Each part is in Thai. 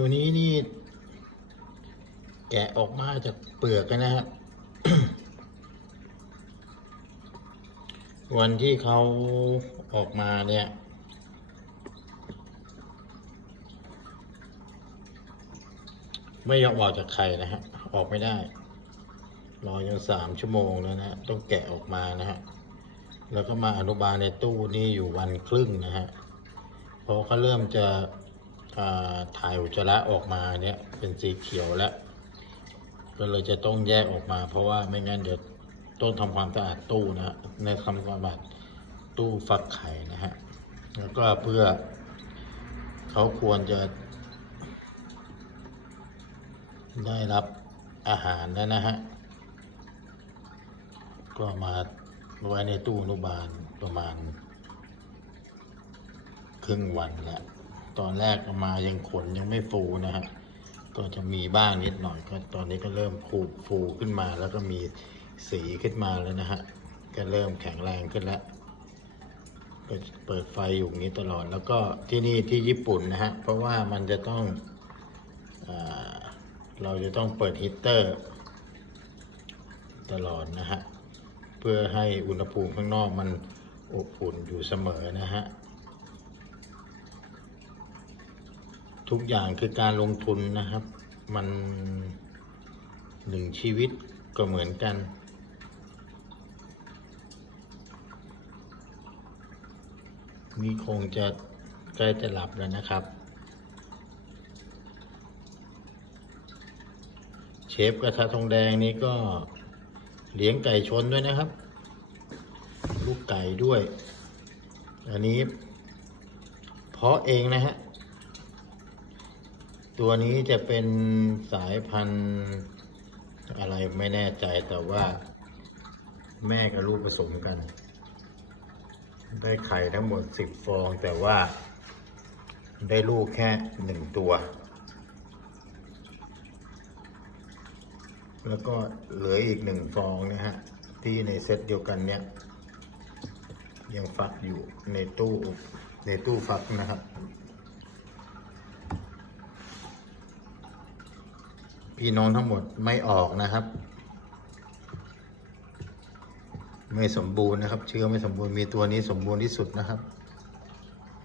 ตัวนี้นี่ แกะออกมาจากเปลือกนะฮะวันที่เขาออกมาเนี่ย ไม่ยอมออกจากไข่นะฮะ ออกไม่ได้ รออยู่สามชั่วโมงแล้วนะต้องแกะออกมานะฮะ แล้วก็มาอนุบาลในตู้นี่อยู่วันครึ่งนะฮะพอเขาเริ่มจะ ถ่ายอุจจาระออกมาเนี่ยเป็นสีเขียวแล้ว ก็เลยจะต้องแยกออกมา เพราะว่าไม่งั้นเดี๋ยวต้องทำความสะอาดตู้นะฮะในคำความสะอาดตู้ฟักไข่นะฮะแล้วก็เพื่อเขาควรจะได้รับอาหารแล้วนะฮะ ก็มาไว้ในตู้นุบาลประมาณ ครึ่งวันแล้ว ตอนแรกมายังขนยังไม่ฟูนะฮะก็จะมีบ้างนิดหน่อยก็ตอนนี้ก็เริ่มฟูฟูขึ้นมา แล้วก็มีสีขึ้นมาแล้วนะฮะก็เริ่มแข็งแรงขึ้นแล้วก็เปิดไฟอยู่งนี้ตลอดแล้วก็ที่นี่ที่ญี่ปุ่นนะฮะเพราะว่ามันจะต้องอเราจะต้องเปิดฮีตเตอร์ ตลอดนะฮะเพื่อให้อุณหภูมิข้างนอกมันอบอุ่นอยู่เสมอนะฮะ ทุกอย่างคือการลงทุนนะครับ มันหนึ่งชีวิตก็เหมือนกัน นี่คงจะใกล้จะหลับแล้วนะครับ เชฟกระทะทองแดงนี่ก็เลี้ยงไก่ชนด้วยนะครับ ลูกไก่ด้วย อันนี้เพาะเองนะฮะ ตัวนี้จะเป็นสายพันธุ์อะไรไม่แน่ใจแต่ว่า แม่กับลูกผสมกัน ได้ไข่ทั้งหมดสิบฟอง แต่ว่า ได้ลูกแค่หนึ่งตัว แล้วก็เหลืออีกหนึ่งฟองนะฮะ ที่ในเซตเดียวกันเนี่ยยังฟักอยู่ในตู้ในตู้ฟักนะครับ พี่น้องทั้งหมดไม่ออกนะครับ ไม่สมบูรณ์นะครับ เชื้อไม่สมบูรณ์มีตัวนี้สมบูรณ์ที่สุดนะครับ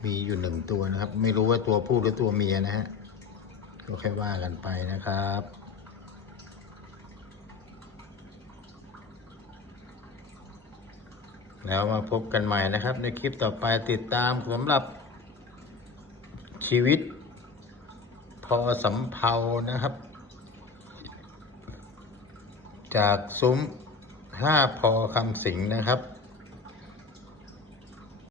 มีอยู่หนึ่งตัวนะครับ ไม่รู้ว่าตัวผู้หรือตัวเมียนะฮะก็แค่ว่ากันไปนะครับแล้วมาพบกันใหม่นะครับ ในคลิปต่อไปติดตามสำหรับชีวิต พอสำเพานะครับ จากซุ้มห้าพอคำสิงนะครับ